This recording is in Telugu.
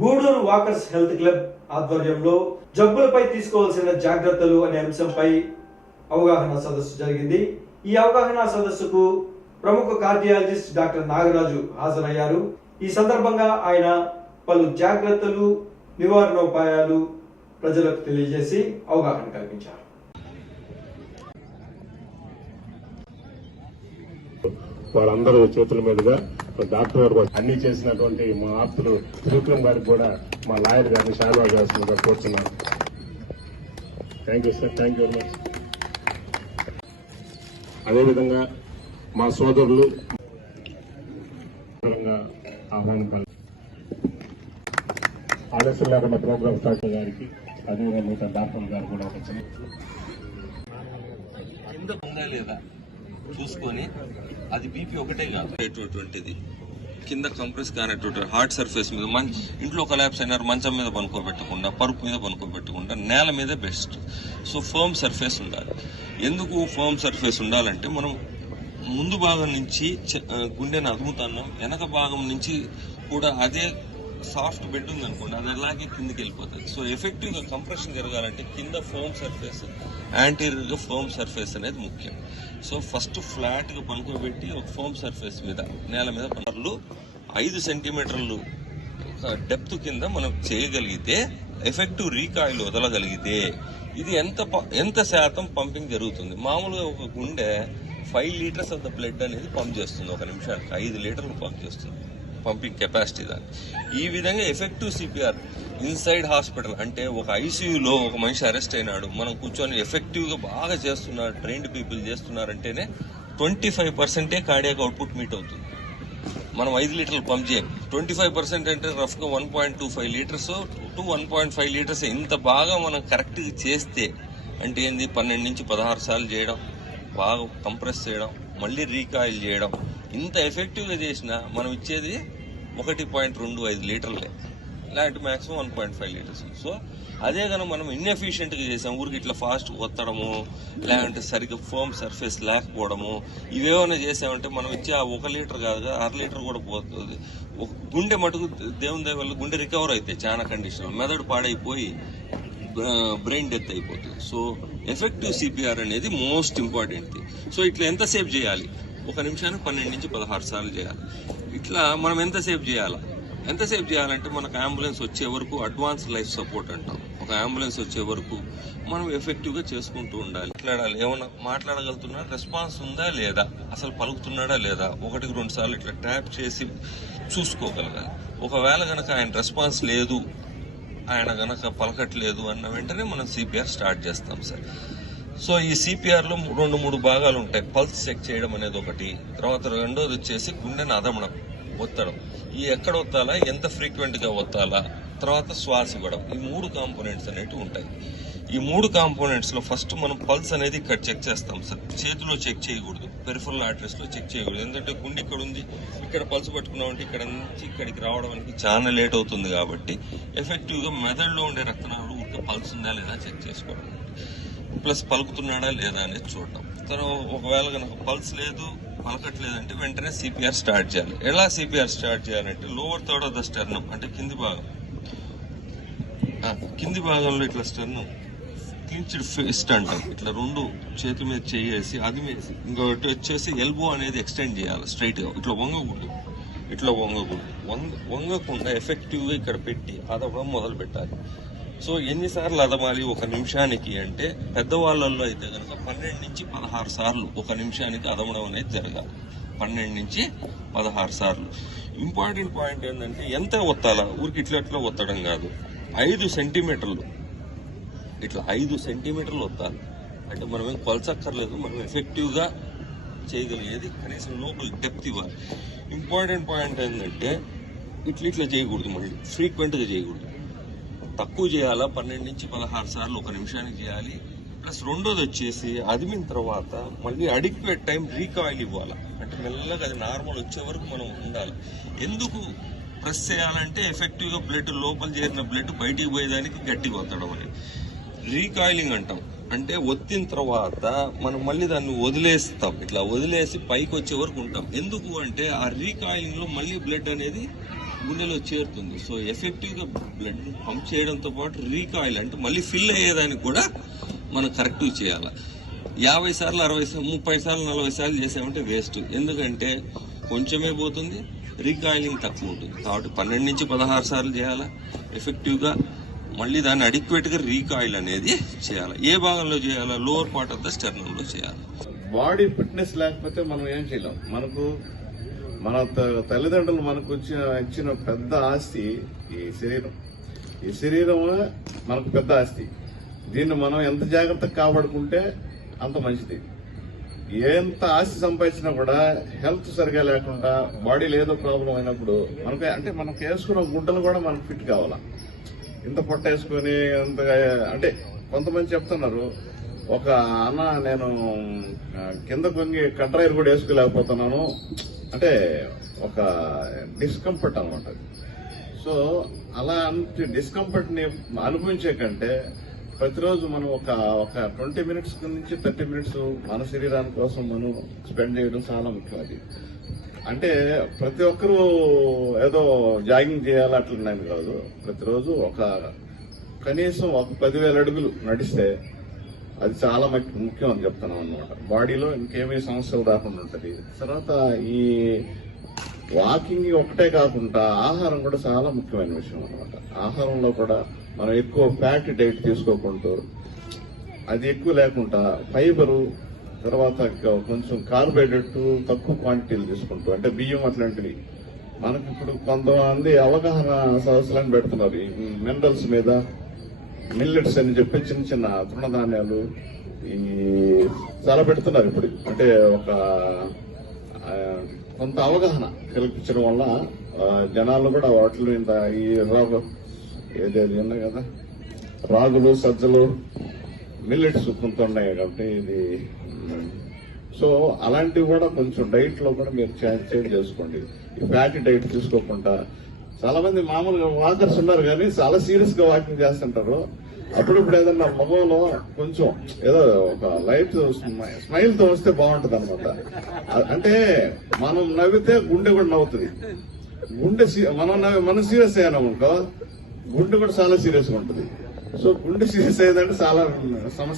గూడూరు వాకర్స్ హెల్త్ క్లబ్ ఆధ్వర్యంలో జబ్బులపై తీసుకోవాల్సిన జాగ్రత్తలు అనే అంశంపై అవగాహన సదస్సు జరిగింది. ఈ అవగాహన సదస్సుకు ప్రముఖ కార్డియాలజిస్ట్ డాక్టర్ నాగరాజు హాజరయ్యారు. ఈ సందర్భంగా ఆయన పలు జాగ్రత్తలు నివారణోపాయాలు ప్రజలకు తెలియజేసి అవగాహన కల్పించారు. వాళ్ళందరూ చేతుల మీదుగా డాక్టర్ గారు అన్ని చేసినటువంటి మా ఆప్తులు త్రివిక్రమ్ గారికి కూడా మా లాయర్ గారిని షాల్వా గారు కోరుతున్నాను thank you sir thank you very much అదేవిధంగా మా సోదరులు ఆహ్వానం పలికారు. ఆలస్యం లేకుండా ప్రోగ్రామ్ స్టార్ట్ గారికి అదేవిధంగా మిగతా డాక్టర్ గారు కూడా ఒక చిన్న ఉందా లేదా? చూసుకొని అది బీపీ ఒకటే కాదు. అటువంటిది. కింద కంప్రెస్ కానటువంటి హార్డ్ సర్ఫేస్ మీద మన ఇంట్లో కొలాబ్స్ అయినారు మంచం మీద పనుకోబెట్టకుండా పరుపు మీద పనుకోబెట్టకుండా నేల మీదే బెస్ట్ సో ఫర్మ్ సర్ఫేస్ ఉండాలి. ఎందుకు ఫర్మ్ సర్ఫేస్ ఉండాలంటే మనం ముందు భాగం నుంచి చె- గుండెని అదుముతున్నాం వెనక భాగం నుంచి కూడా అదే సాఫ్ట్ బెడ్ ఉంది అనుకోండి అది అలాగే కిందకి వెళ్ళిపోతుంది. సో ఎఫెక్టివ్గా కంప్రెషన్ జరగాలంటే కింద ఫోమ్ సర్ఫేస్ యాంటీరియర్గా ఫోమ్ సర్ఫేస్ అనేది ముఖ్యం. సో ఫస్ట్ ఫ్లాట్గా పనుకోబెట్టి ఒక ఫోమ్ సర్ఫేస్ మీద నేల మీద పనులు ఐదు సెంటీమీటర్లు డెప్త్ కింద మనం చేయగలిగితే ఎఫెక్టివ్ రీకాయిల్ వదలగలిగితే ఇది ఎంత ఎంత శాతం పంపింగ్ జరుగుతుంది? మామూలుగా ఒక గుండె five litres of the blood అనేది పంప్ చేస్తుంది ఒక నిమిషానికి ఐదు లీటర్లు పంప్ చేస్తుంది. పంపింగ్ కెపాసిటీ దాన్ని ఈ విధంగా ఎఫెక్టివ్ సిపిఆర్ ఇన్సైడ్ హాస్పిటల్ అంటే ఒక ఐసీయూలో ఒక మనిషి అరెస్ట్ అయినాడు. మనం కూర్చొని ఎఫెక్టివ్గా బాగా చేస్తున్నారు ట్రైన్డ్ పీపుల్ చేస్తున్నారంటేనే ట్వంటీ ఫైవ్ పర్సెంటే కార్డియాక్ అవుట్పుట్ మీట్ అవుతుంది. మనం ఐదు లీటర్లు పంప్ చేయం. ట్వంటీ ఫైవ్ పర్సెంట్ అంటే రఫ్గా one point two five litres to one point five litres ఇంత బాగా మనం కరెక్ట్గా చేస్తే అంటే ఏంది? పన్నెండు నుంచి పదహారు సార్లు చేయడం బాగా కంప్రెస్ చేయడం మళ్ళీ రీకాయిల్ చేయడం ఇంత ఎఫెక్టివ్గా చేసినా మనం ఇచ్చేది ఒకటి పాయింట్ రెండు ఐదు లీటర్లే. లేకపోతే maximum one point five litres. So అదే కనుక మనం ఇన్ఎఫిషియెంట్గా చేసాం ఊరికి ఇట్లా ఫాస్ట్ ఒత్తడము లేదంటే సరిగ్గా ఫోమ్ సర్ఫేస్ లేకపోవడము ఇవేమైనా చేసామంటే మనం ఇచ్చే ఆ ఒక లీటర్ కాదు కదా అర లీటర్ కూడా పోతుంది. గుండె మటుకు దేవుని దయ వల్ల గుండె రికవర్ అయితే చాలా కండిషన్ మెదడు పాడైపోయి బ్రెయిన్ డెత్ అయిపోతుంది. సో ఎఫెక్టివ్ సిపిఆర్ అనేది మోస్ట్ ఇంపార్టెంట్ థింగ్ సో ఇట్లా ఎంతసేపు చేయాలి? ఒక నిమిషానికి పన్నెండు నుంచి పదహారు సార్లు చేయాలి. ఇట్లా మనం ఎంతసేపు చేయాలా? ఎంతసేపు చేయాలంటే మనకు అంబులెన్స్ వచ్చే వరకు అడ్వాన్స్ లైఫ్ సపోర్ట్ అంటాం. ఒక అంబులెన్స్ వచ్చే వరకు మనం ఎఫెక్టివ్గా చేసుకుంటూ ఉండాలి. మాట్లాడాలి. ఏమన్నా మాట్లాడగలుగుతున్నా? రెస్పాన్స్ ఉందా లేదా? అసలు పలుకుతున్నాడా లేదా? ఒకటికి రెండు సార్లు ఇట్లా ట్యాప్ చేసి చూసుకోగలగాలి. ఒకవేళ కనుక ఆయన రెస్పాన్స్ లేదు ఆయన కనుక పలకట్లేదు అన్న వెంటనే మనం సిపిఆర్ స్టార్ట్ చేస్తాం సార్. సో ఈ సిపిఆర్లో రెండు మూడు భాగాలు ఉంటాయి పల్స్ చెక్ చేయడం అనేది ఒకటి. తర్వాత రెండోది వచ్చేసి గుండెను అదమడం ఒత్తడం. ఈ ఎక్కడ ఒత్తాలా? ఎంత ఫ్రీక్వెంట్గా ఒత్తాలా? తర్వాత శ్వాస ఇవ్వడం. ఈ మూడు కాంపోనెంట్స్ అనేటివి ఉంటాయి. ఈ మూడు కాంపోనెంట్స్లో ఫస్ట్ మనం పల్స్ అనేది ఇక్కడ చెక్ చేస్తాం. సార్ చేతిలో చెక్ చేయకూడదు. పెరిఫరల్ ఆర్టరీస్లో చెక్ చేయకూడదు. ఎందుకంటే గుండె ఇక్కడ ఉంది. ఇక్కడ పల్స్ పట్టుకున్నామంటే ఇక్కడ నుంచి ఇక్కడికి రావడానికి చాలా లేట్ అవుతుంది కాబట్టి ఎఫెక్టివ్గా మెదడులో ఉండే రక్తనాళాలు ఊరికే పల్స్ ఉందా లేదా చెక్ చేసుకోవడం ప్లస్ పలుకుతున్నాడా లేదా అనేది చూడటం. తర్వాత ఒకవేళ కనుక పల్స్ లేదు పలకట్లేదంటే వెంటనే సిపిఆర్ స్టార్ట్ చేయాలి. ఎలా సిపిఆర్ స్టార్ట్ చేయాలంటే lower third of the sternum అంటే కింది భాగం. కింది భాగంలో ఇట్లా స్టర్నం క్లించ్డ్ ఫిస్ట్ అంటాం ఇట్లా రెండు చేతుల మీద చేసి అది వేసి ఇంకొకటి వచ్చేసి ఎల్బో అనేది ఎక్స్టెండ్ చేయాలి స్ట్రైట్గా ఇట్లా వంగకూడదు. ఇట్లా వంగకూడదు. వంగ వంగకుండా ఎఫెక్టివ్గా ఇక్కడ పెట్టి అదవడం మొదలు పెట్టాలి. సో ఎన్నిసార్లు అదమాలి ఒక నిమిషానికి అంటే పెద్దవాళ్ళల్లో అయితే కనుక పన్నెండు నుంచి పదహారు సార్లు ఒక నిమిషానికి అదమడం అనేది జరగాలి. పన్నెండు నుంచి పదహారు సార్లు. ఇంపార్టెంట్ పాయింట్ ఏంటంటే ఎంత ఒత్తాలా? ఊరికి ఇట్లా ఇట్లా ఒత్తడం కాదు. ఐదు సెంటీమీటర్లు. ఇట్లా ఐదు సెంటీమీటర్లు వత్తాలి అంటే మనం ఏం కొలచక్కర్లేదు మనం ఎఫెక్టివ్గా చేయగలిగేది కనీసం లోపల డెప్త్ ఇవ్వాలి. ఇంపార్టెంట్ పాయింట్ ఏంటంటే ఇట్లా ఇట్లా చేయకూడదు మళ్ళీ. ఫ్రీక్వెంట్గా చేయకూడదు. తక్కువ చేయాలా? పన్నెండు నుంచి పదహారు సార్లు ఒక నిమిషానికి చేయాలి. ప్లస్ రెండోది వచ్చేసి అదిమిన తర్వాత మళ్ళీ అడిక్వేట్ టైం రీకాయిల్ ఇవ్వాలి? అంటే మెల్లగా అది నార్మల్ వచ్చే వరకు మనం ఉండాలి. ఎందుకు ప్రెస్ చేయాలంటే ఎఫెక్టివ్గా బ్లడ్ లోపల చేరిన బ్లడ్ బయటికి పోయేదానికి గట్టిగా కొత్తడం అని. రీకాయిలింగ్ అంటాం. అంటే ఒత్తిన తర్వాత మనం మళ్ళీ దాన్ని వదిలేస్తాం. ఇట్లా వదిలేసి పైకి వచ్చే వరకు ఉంటాం. ఎందుకు అంటే ఆ రీకాయిలింగ్లో మళ్ళీ బ్లడ్ అనేది గుండెలో చేరుతుంది. సో ఎఫెక్టివ్గా బ్లడ్ పంప్ చేయడంతో పాటు రీకాయిల్ అంటే మళ్ళీ ఫిల్ అయ్యేదానికి కూడా మనం కరెక్ట్ చేయాలి. యాభై సార్లు అరవై సార్లు ముప్పై సార్లు నలభై సార్లు చేసామంటే వేస్ట్ ఎందుకంటే కొంచెమే పోతుంది రీకాయిలింగ్ తక్కువ ఉంటుంది. కాబట్టి పన్నెండు నుంచి పదహారు సార్లు చేయాలా. ఎఫెక్టివ్గా మళ్ళీ దాన్ని అడిక్వేట్గా రీకాయిల్ అనేది చేయాలి. ఏ భాగంలో చేయాలా? లోవర్ పార్ట్ ఆఫ్ ద స్టెర్నంలో చేయాలి. బాడీ ఫిట్నెస్ లేకపోతే మనం ఏం చేయలేం. మనకు మన త- తల్లిదండ్రులు మనకు వచ్చిన ఇచ్చిన పెద్ద ఆస్తి ఈ శరీరం. ఈ శరీరం మనకు పెద్ద ఆస్తి. దీన్ని మనం ఎంత జాగ్రత్తగా కాపాడుకుంటే అంత మంచిది. ఎంత ఆస్తి సంపాదించినా కూడా హెల్త్ సరిగా లేకుండా బాడీలో ఏదో ప్రాబ్లం అయినప్పుడు మనకు అంటే మనకు వేసుకున్న గుడ్డలు కూడా మనకు ఫిట్ కావాలా? ఇంత పొట్ట వేసుకొని అంత అంటే కొంతమంది చెప్తున్నారు ఒక అన్న నేను కింద కొంగి కట్రైర్ కూడా వేసుకోలేకపోతున్నాను. అంటే ఒక డిస్కంఫర్ట్ అనమాట సో అలాంటి డిస్కంఫర్ట్ని అనుభవించే కంటే ప్రతిరోజు మనం ఒక ఒక ట్వంటీ మినిట్స్ నుంచి థర్టీ మినిట్స్ మన శరీరాని కోసం మనం స్పెండ్ చేయడం చాలా ముఖ్యం అది. అంటే ప్రతి ఒక్కరూ ఏదో జాగింగ్ చేయాలి అట్లున్నాను కాదు. ప్రతిరోజు ఒక కనీసం ఒక పదివేల అడుగులు నడిస్తే అది చాలా ముఖ్య- ముఖ్యం అని చెప్తున్నాం అనమాట బాడీలో ఇంకేమీ సమస్యలు రాకుండా ఉంటుంది. తర్వాత ఈ వాకింగ్ ఒకటే కాకుండా ఆహారం కూడా చాలా ముఖ్యమైన విషయం అనమాట ఆహారంలో కూడా మనం ఎక్కువ ఫ్యాట్ డైట్ తీసుకోకుండా అది ఎక్కువ లేకుండా ఫైబరు తర్వాత కొంచెం కార్బోహైడ్రేట్ తక్కువ క్వాంటిటీలు తీసుకుంటూ అంటే బియ్యం అట్లాంటివి. మనకి ఇప్పుడు కొంతమంది అవగాహన సదస్సులను పెడుతున్నారు. ఈ మినరల్స్ మీద మిల్లెట్స్ అని చెప్పి చిన్న చిన్న తృణధాన్యాలు ఈ చాలా పెడుతున్నారు ఇప్పుడు. అంటే ఒక కొంత అవగాహన కల్పించడం వల్ల జనాలు కూడా వాటి మీద ఈ రాగు ఏదేది ఉన్నాయి కదా? రాగులు సజ్జలు మిల్లెట్స్ కొంత ఉన్నాయి కాబట్టి ఇది సో అలాంటివి కూడా కొంచెం డైట్లో కూడా మీరు చేంజ్ చేంజ్ చేసుకోండి. ఈ ఫ్యాటీ డైట్ తీసుకోకుండా చాలా మంది మామూలుగా వాకర్స్ ఉన్నారు కానీ చాలా సీరియస్గా వాకింగ్ చేస్తుంటారు. అప్పుడప్పుడు ఏదన్నా మొగంలో కొంచెం ఏదో ఒక లైట్ స్మైల్తో వస్తే బాగుంటది అనమాట అంటే మనం నవ్వితే గుండె కూడా నవ్వుతుంది. గుండె సీ- మనం నవ్వి- మనం సీరియస్ అయ్యామనుకో గుండె కూడా చాలా సీరియస్గా ఉంటుంది. సో గుండె సీరియస్ అయ్యేదంటే చాలా సమస్య.